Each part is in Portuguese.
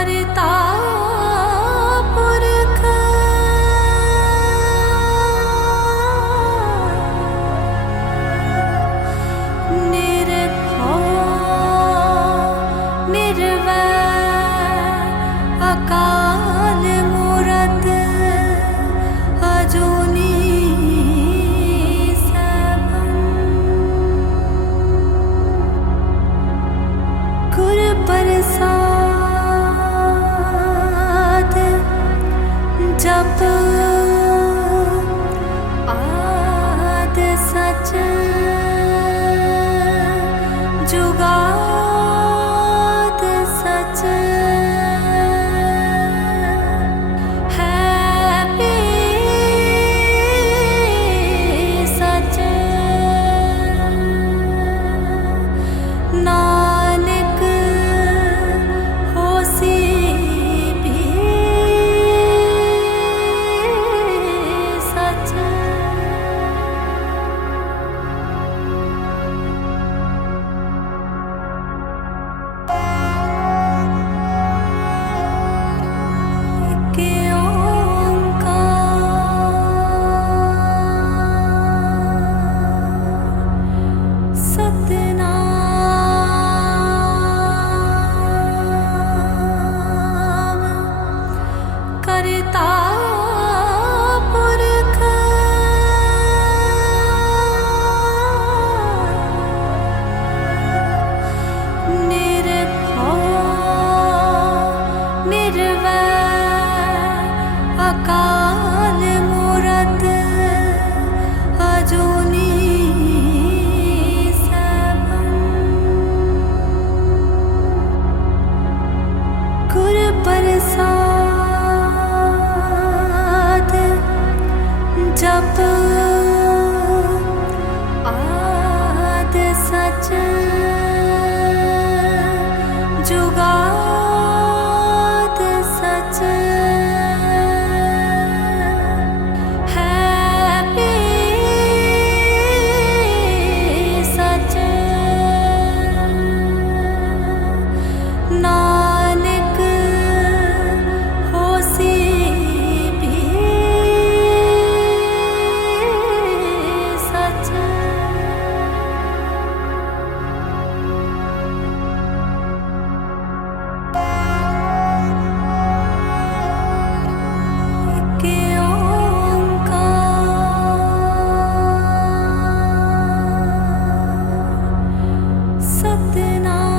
Hare acalmar. 的那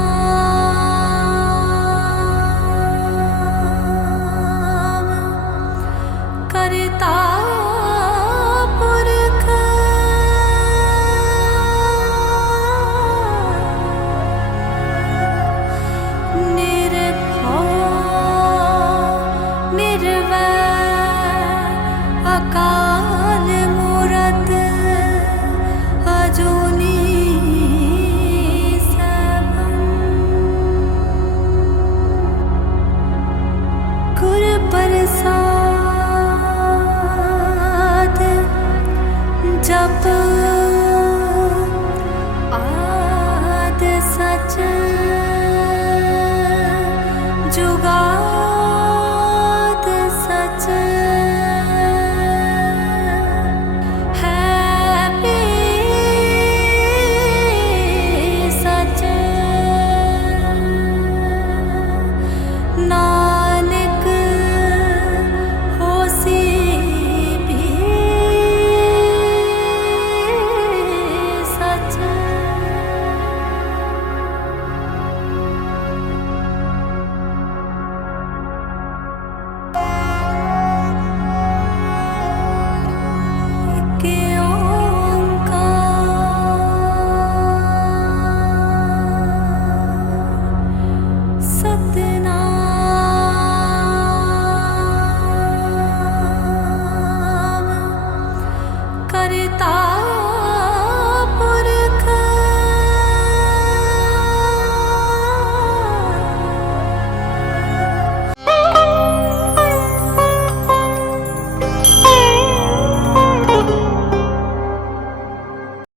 double.